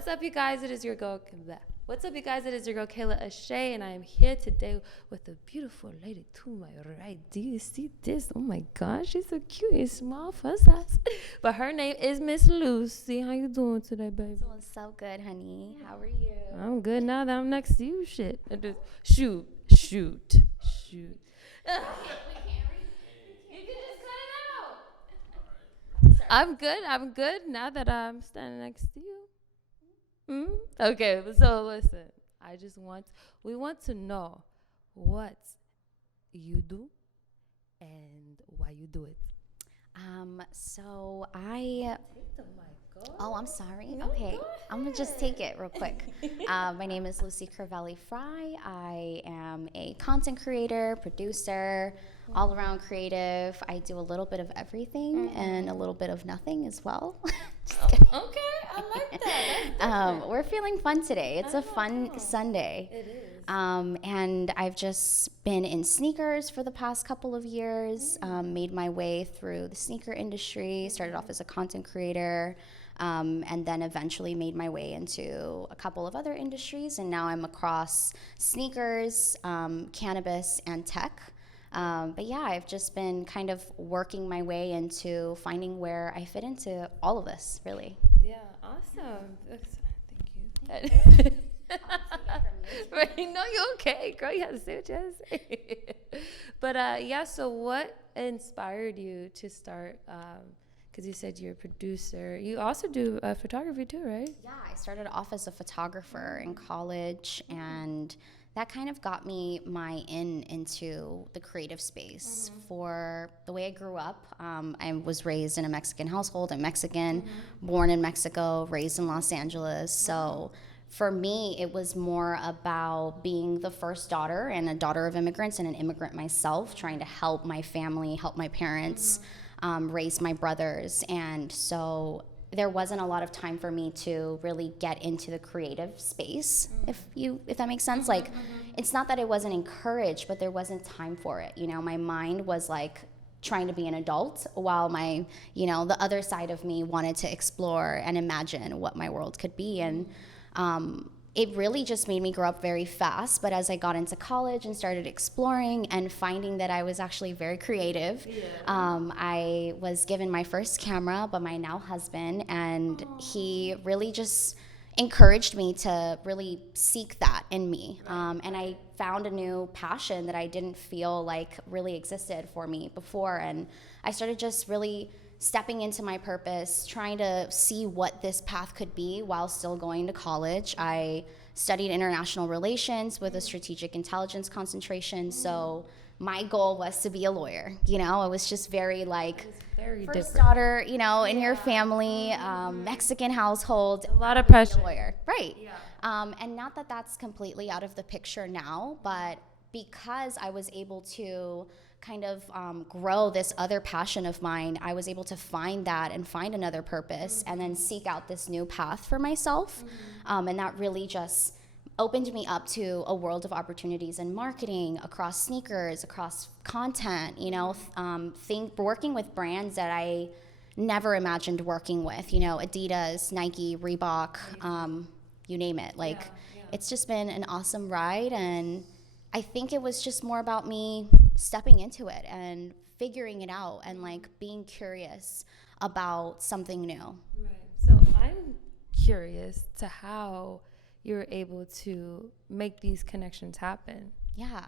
What's up, you guys? It is your girl. What's up, you guys? It is your girl Kayla Ashay, and I am here today with a beautiful lady to my right. Do you see this? Oh my gosh, she's so cute and small, fuzz ass. But her name is Miss Lucy. How you doing today, baby? Doing so good, honey. How are you? I'm good now that I'm next to you. Shit. Shoot. You can just cut it out. I'm good now that I'm standing next to you. Okay, so listen. We want to know what you do and why you do it. So I. Take the mic. Oh, I'm sorry. No, Okay, go I'm gonna just take it real quick. My name is Lucy Crivelli Fry. I am a content creator, producer, all around creative. I do a little bit of everything and a little bit of nothing as well. Okay, I like that. We're feeling fun today. It's a fun Sunday. It is. And I've just been in sneakers for the past couple of years, made my way through the sneaker industry, started off as a content creator, and then eventually made my way into a couple of other industries. And now I'm across sneakers, cannabis, and tech. But yeah, I've just been kind of working my way into finding where I fit into all of this, really. Yeah, awesome. Thank you. Right, no, you're okay, girl. You have to say what you have to say. But yeah, so what inspired you to start? Because you said you're a producer. You also do photography too, right? Yeah, I started off as a photographer in college, and that kind of got me into the creative space. For the way I grew up, I was raised in a Mexican household. I'm Mexican, born in Mexico, raised in Los Angeles. So for me, it was more about being the first daughter and a daughter of immigrants and an immigrant myself, trying to help my family, help my parents, raise my brothers. And so there wasn't a lot of time for me to really get into the creative space, if that makes sense. Like, it's not that it wasn't encouraged, but there wasn't time for it. You know, my mind was like trying to be an adult, while my, the other side of me wanted to explore and imagine what my world could be. And it really just made me grow up very fast. But as I got into college and started exploring and finding that I was actually very creative, I was given my first camera by my now husband, and he really just encouraged me to really seek that in me. And I found a new passion that I didn't feel like really existed for me before. And I started just really stepping into my purpose, trying to see what this path could be while still going to college. I studied international relations with a strategic intelligence concentration. So my goal was to be a lawyer. It was just very Very first different. daughter, in your family, Mexican household. A lot of pressure. Lawyer, right. And not that that's completely out of the picture now, but because I was able to kind of grow this other passion of mine, I was able to find that and find another purpose, and then seek out this new path for myself. And that really just opened me up to a world of opportunities in marketing, across sneakers, across content, working with brands that I never imagined working with, Adidas, Nike, Reebok, you name it. It's just been an awesome ride, and I think it was just more about me stepping into it and figuring it out, and being curious about something new. Right. So I'm curious to how you're able to make these connections happen. Yeah,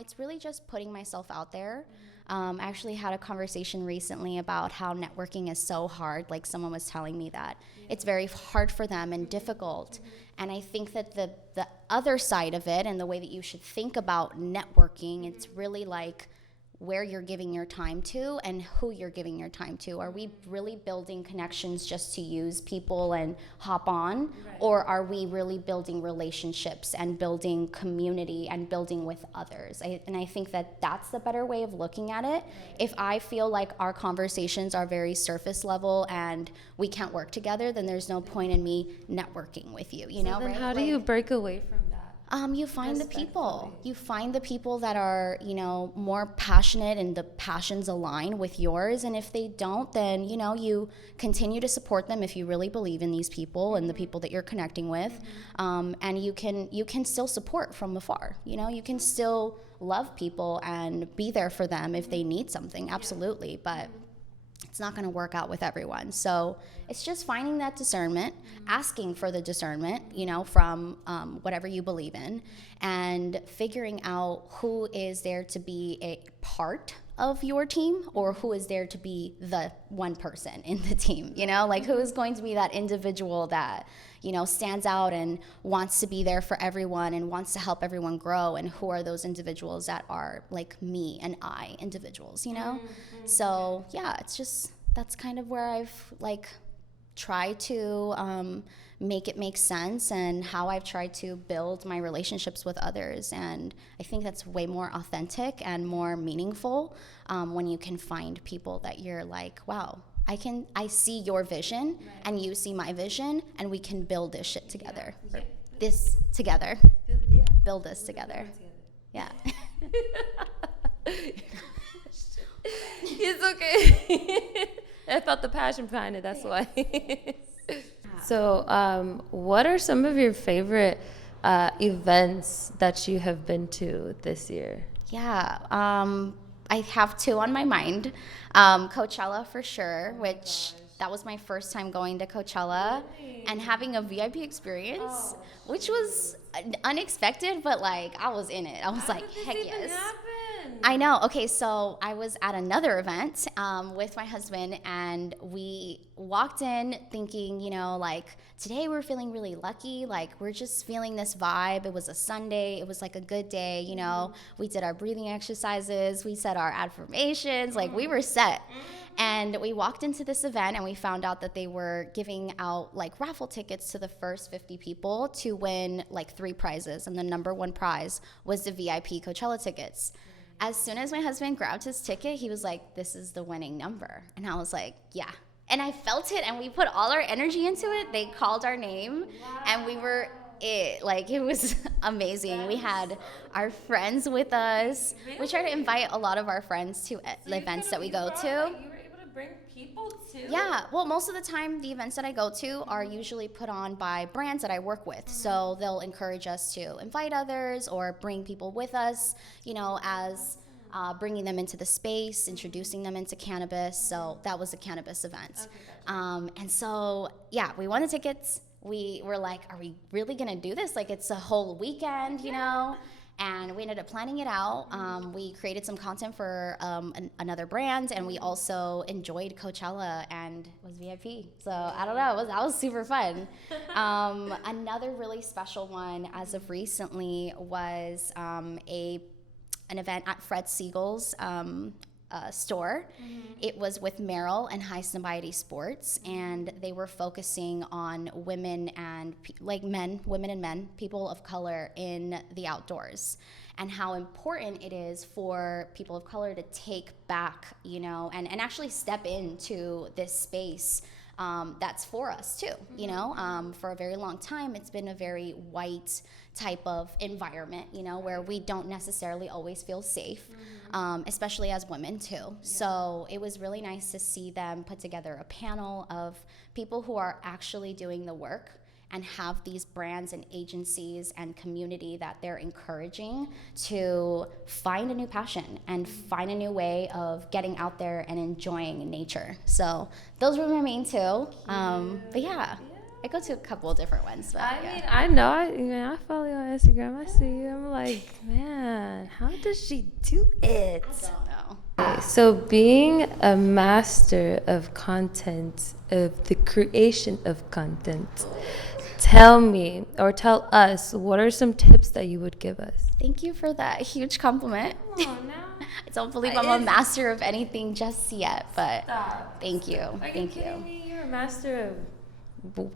it's really just putting myself out there. I actually had a conversation recently about how networking is so hard. Like, someone was telling me that it's very hard for them and difficult. And I think that the other side of it, and the way that you should think about networking, it's really like where you're giving your time to and who you're giving your time to. Are we really building connections just to use people and hop on? Right. Or are we really building relationships and building community and building with others? And I think that that's the better way of looking at it. Right. If I feel like our conversations are very surface level and we can't work together, then there's no point in me networking with you, So then right? how do you break away from that? You find the people. Respectfully. You find the people that are, more passionate and the passions align with yours. And if they don't, then, you continue to support them if you really believe in these people and the people that you're connecting with. And you can still support from afar. You can still love people and be there for them if they need something. Absolutely. But it's not going to work out with everyone. So it's just finding that discernment, asking for the discernment, from whatever you believe in, and figuring out who is there to be a part of your team or who is there to be the one person in the team, like who is going to be that individual that, stands out and wants to be there for everyone and wants to help everyone grow, and who are those individuals that are like me and I individuals, So yeah, that's kind of where I've tried to make it make sense, and how I've tried to build my relationships with others. And I think that's way more authentic and more meaningful when you can find people that you're like, wow, I see your vision, right, and you see my vision, and we can build this shit together. Yeah. This together. Build this together. Yeah. It's okay. I felt the passion behind it, that's why. So, what are some of your favorite events that you have been to this year? Yeah, I have two on my mind. Coachella for sure, which that was my first time going to Coachella and having a VIP experience, which was unexpected, but I was in it. I was like, heck yes. I know. Okay, so I was at another event with my husband, and we walked in thinking, today we're feeling really lucky. We're just feeling this vibe. It was a Sunday. It was a good day. We did our breathing exercises. We said our affirmations. We were set. And we walked into this event, and we found out that they were giving out raffle tickets to the first 50 people to win 3 prizes. And the number one prize was the VIP Coachella tickets. As soon as my husband grabbed his ticket, he was like, this is the winning number. And I was like, yeah. And I felt it, and we put all our energy into it. They called our name, and we were it. It was amazing. We had our friends with us. We try to invite a lot of our friends to the events that we go to. You were able to bring people too? Yeah. Well, most of the time, the events that I go to are usually put on by brands that I work with. So they'll encourage us to invite others or bring people with us, as bringing them into the space, introducing them into cannabis. So that was a cannabis event. Okay, gotcha. And so, yeah, we won the tickets. We were like, are we really going to do this? It's a whole weekend, And we ended up planning it out. We created some content for another brand, and we also enjoyed Coachella and was VIP. So I don't know, that was super fun. Another really special one as of recently was an event at Fred Siegel's store. It was with Merrill and High Snobiety Sports, and they were focusing on women and women and men, people of color in the outdoors, and how important it is for people of color to take back, and actually step into this space that's for us too. For a very long time, it's been a very white type of environment, where we don't necessarily always feel safe, especially as women too. Yeah. So it was really nice to see them put together a panel of people who are actually doing the work and have these brands and agencies and community that they're encouraging to find a new passion and find a new way of getting out there and enjoying nature. So those were my main two. But yeah, I go to a couple of different ones. But I mean, I know. I follow you on Instagram. I see you. I'm like, man, how does she do it? I don't know. Okay, so being a master of content, of the creation of content, tell me or tell us, what are some tips that you would give us? Thank you for that huge compliment. Oh, no. I don't believe I'm a master of anything just yet, but Stop. Thank you. Are Thank you kidding you. me? You're a master of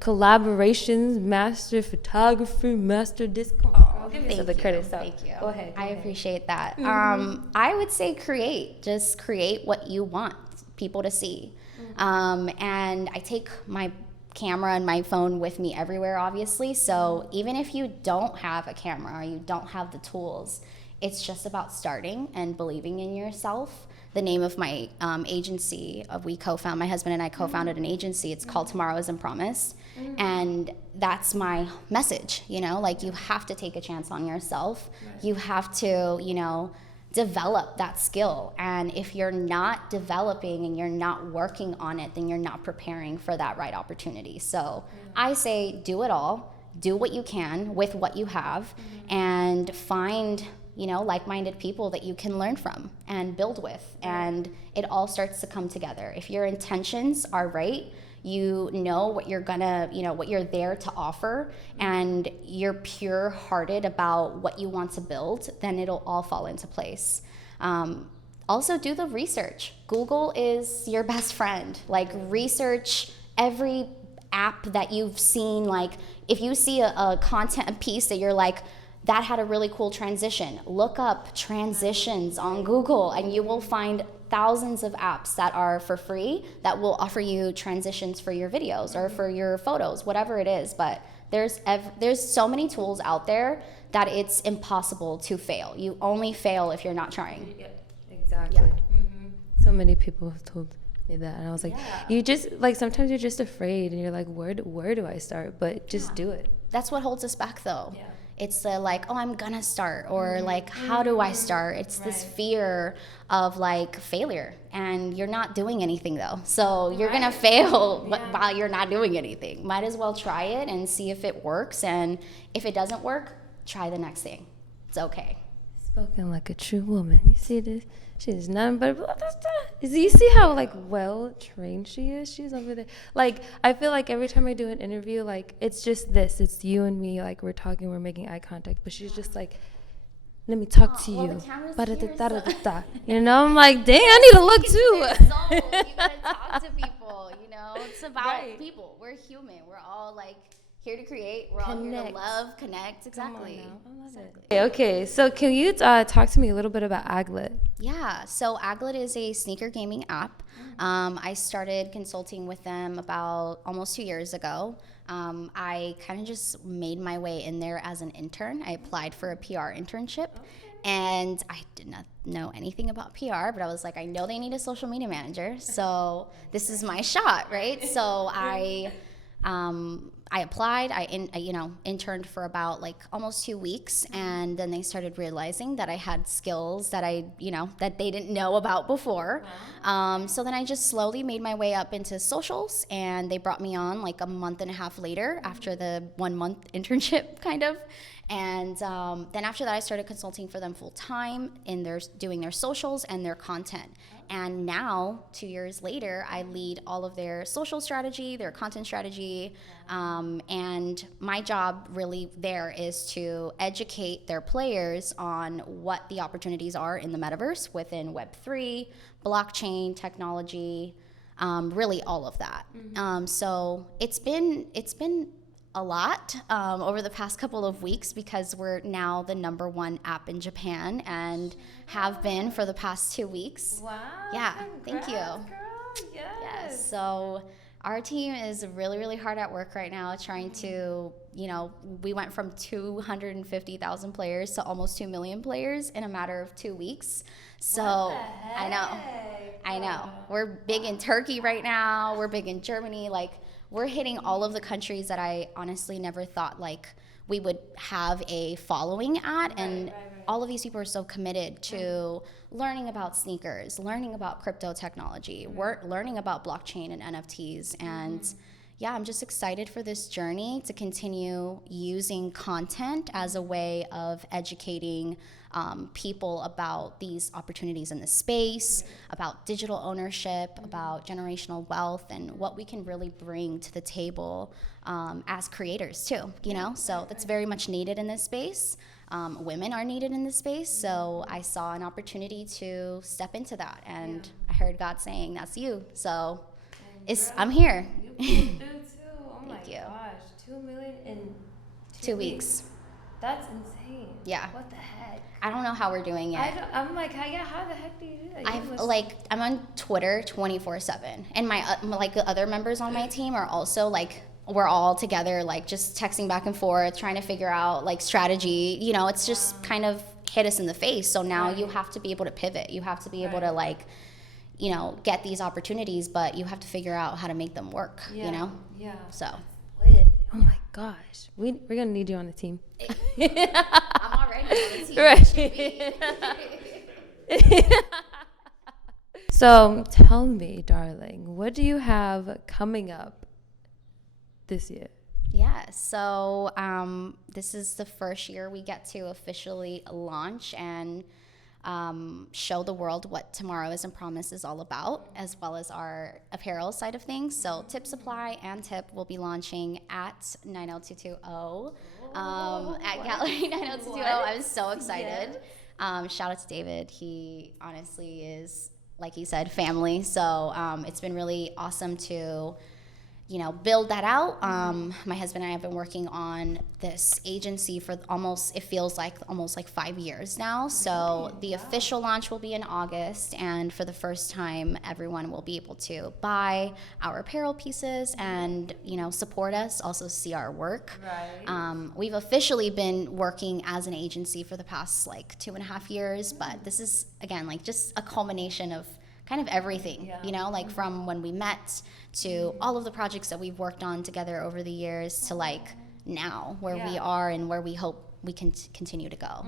collaborations, master photographer, master discount. Oh, Give thank yourself the you. credit. So Thank you. Go ahead. I appreciate that. I would say create. Just create what you want people to see. And I take my camera and my phone with me everywhere, obviously. So even if you don't have a camera or you don't have the tools, it's just about starting and believing in yourself. The name of my agency, my husband and I co-founded an agency. It's called Tomorrow Isn't Promised. And that's my message, you know, like you have to take a chance on yourself. Right. You have to, you know, develop that skill. And if you're not developing and you're not working on it, then you're not preparing for that right opportunity. So I say do it all, do what you can with what you have, and find, you know, like-minded people that you can learn from and build with, and it all starts to come together. If your intentions are right, you know what you're gonna, you know, what you're there to offer, and you're pure-hearted about what you want to build, then it'll all fall into place. Also, do the research. Google is your best friend. Like, research every app that you've seen. Like, if you see a piece that you're like, that had a really cool transition, look up transitions on Google, and you will find thousands of apps that are for free that will offer you transitions for your videos or for your photos, whatever it is. But there's so many tools out there that it's impossible to fail. You only fail if you're not trying. Yeah, exactly. Yeah. So many people have told me that, and I was like, you just, like, sometimes you're just afraid and you're like, where do I start? But just do it. That's what holds us back, though. Yeah. It's the like, oh, I'm gonna start, or like, how do I start? It's this fear of like failure, and you're not doing anything though. So you're gonna fail while you're not doing anything. Might as well try it and see if it works, and if it doesn't work, try the next thing. It's okay. Spoken like a true woman. You see this? She's nothing but you see how like well trained she is? She's over there. Like, I feel like every time I do an interview, like, it's just this. It's you and me, like, we're talking, we're making eye contact, but she's just like, let me talk to you. You know, I'm like, dang, I need to look too. You gotta talk to people, you know? It's about people. We're human. We're all like here to create. We're all here to love, connect. Exactly. I love it. Okay, so can you talk to me a little bit about Aglet? Yeah, so Aglet is a sneaker gaming app. I started consulting with them about almost 2 years ago. I kind of just made my way in there as an intern. I applied for a PR internship. And I did not know anything about PR, but I was like, I know they need a social media manager, so this is my shot, right? So I applied. I interned for about like almost 2 weeks, and then they started realizing that I had skills that that they didn't know about before. So then I just slowly made my way up into socials, and they brought me on like a month and a half later after the 1 month internship kind of. And then after that, I started consulting for them full time in doing their socials and their content. And now, 2 years later, I lead all of their social strategy, their content strategy, and my job really there is to educate their players on what the opportunities are in the metaverse within Web3, blockchain technology, really all of that. So it's been a lot over the past couple of weeks, because we're now the #1 app in Japan and have been for the past 2 weeks. Wow. Yeah, thank you. Girl, yes. So our team is really, really hard at work right now trying to, we went from 250,000 players to almost 2 million players in a matter of 2 weeks. So I know. We're big in Turkey right now. We're big in Germany. Like, we're hitting all of the countries that I honestly never thought like we would have a following at. And all of these people are so committed to learning about sneakers, learning about crypto technology, learning about blockchain and NFTs. And yeah, I'm just excited for this journey to continue using content as a way of educating people about these opportunities in the space, about digital ownership, about generational wealth, and what we can really bring to the table as creators too, So that's very much needed in this space. Women are needed in this space, so I saw an opportunity to step into that, and I heard God saying, that's you. So I'm here. You pulled through too. Oh my Thank you. gosh, 2 million in 2 weeks. That's insane. Yeah. What the heck? I don't know how we're doing it. I'm like, how the heck do you do that? I'm on Twitter 24/7, and my like the other members on my team are also like, we're all together, like just texting back and forth, trying to figure out like strategy. You know, it's just kind of hit us in the face. So now you have to be able to pivot. You have to be able to like, you know, get these opportunities, but you have to figure out how to make them work. You know. Yeah. So. Oh my gosh, we're gonna need you on the team. I'm already on the team. Right. So tell me, darling, what do you have coming up this year? Yeah, so this is the first year we get to officially launch and show the world what Tomorrow Isn't Promise is all about, as well as our apparel side of things. So Tip Supply and Tip will be launching at 90220 at Gallery 90220. I'm so excited. Shout out to David. He honestly is, like he said, family. So it's been really awesome to, you know, build that out. My husband and I have been working on this agency for it feels like almost like 5 years now. So the official launch will be in August, and for the first time, everyone will be able to buy our apparel pieces and, you know, support us, also see our work. Right. We've officially been working as an agency for the past like 2.5 years, but this is, again, like just a culmination of kind of everything, you know, like from when we met to all of the projects that we've worked on together over the years to like now where we are and where we hope we can continue to go.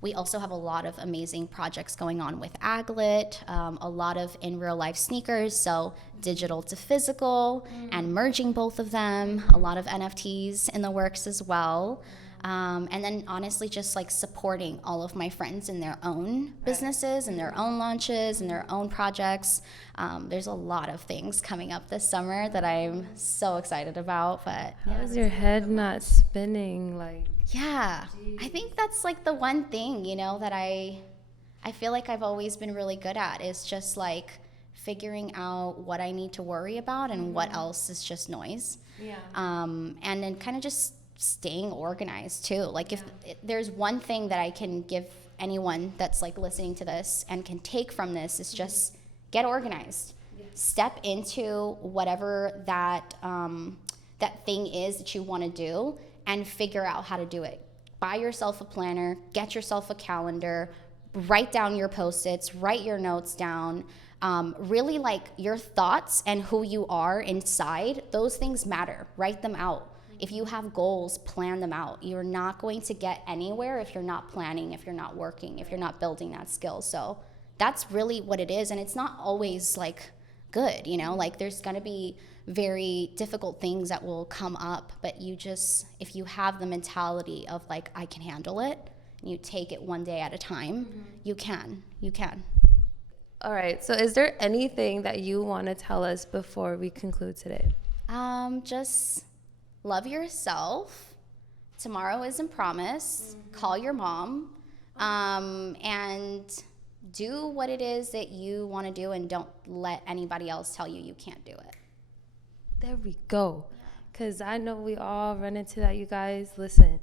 We also have a lot of amazing projects going on with Aglet, a lot of in real life sneakers, so digital to physical and merging both of them, a lot of NFTs in the works as well. And then honestly just like supporting all of my friends in their own businesses and their own launches and their own projects. There's a lot of things coming up this summer that I'm so excited about. But How's your head not spinning? Like, yeah, I think that's like the one thing, you know, that I feel like I've always been really good at is just like figuring out what I need to worry about and what else is just noise. And then kind of just staying organized too. Like if there's one thing that I can give anyone that's like listening to this and can take from this is just get organized. Step into whatever that that thing is that you want to do and figure out how to do it. Buy yourself a planner, get yourself a calendar, write down your post-its, write your notes down. Really like your thoughts and who you are inside, those things matter. Write them out. If you have goals, plan them out. You're not going to get anywhere if you're not planning, if you're not working, if you're not building that skill. So that's really what it is. And it's not always like good, you know, like there's going to be very difficult things that will come up, but you just, if you have the mentality of like, I can handle it, and you take it one day at a time, you can. all right. So is there anything that you want to tell us before we conclude today? Just love yourself. Tomorrow isn't promised. Call your mom, and do what it is that you want to do, and don't let anybody else tell you can't do it. There we go. Because I know we all run into that, you guys. Listen,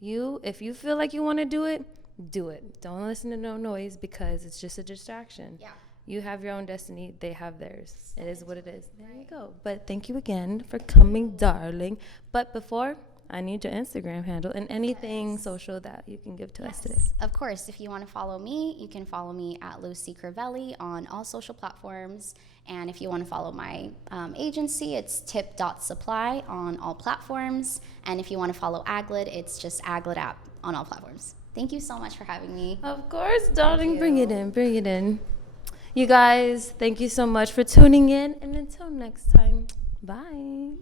if you feel like you want to do it, do it. Don't listen to no noise because it's just a distraction. Yeah. You have your own destiny. They have theirs. It is what it is. There you go. But thank you again for coming, darling. But before, I need your Instagram handle and anything social that you can give to us today. Of course, if you want to follow me, you can follow me at Lucy Crivelli on all social platforms. And if you want to follow my agency, it's tip.supply on all platforms. And if you want to follow Aglet, it's just Aglet app on all platforms. Thank you so much for having me. Of course, darling. Bring it in. You guys, thank you so much for tuning in. And until next time, bye.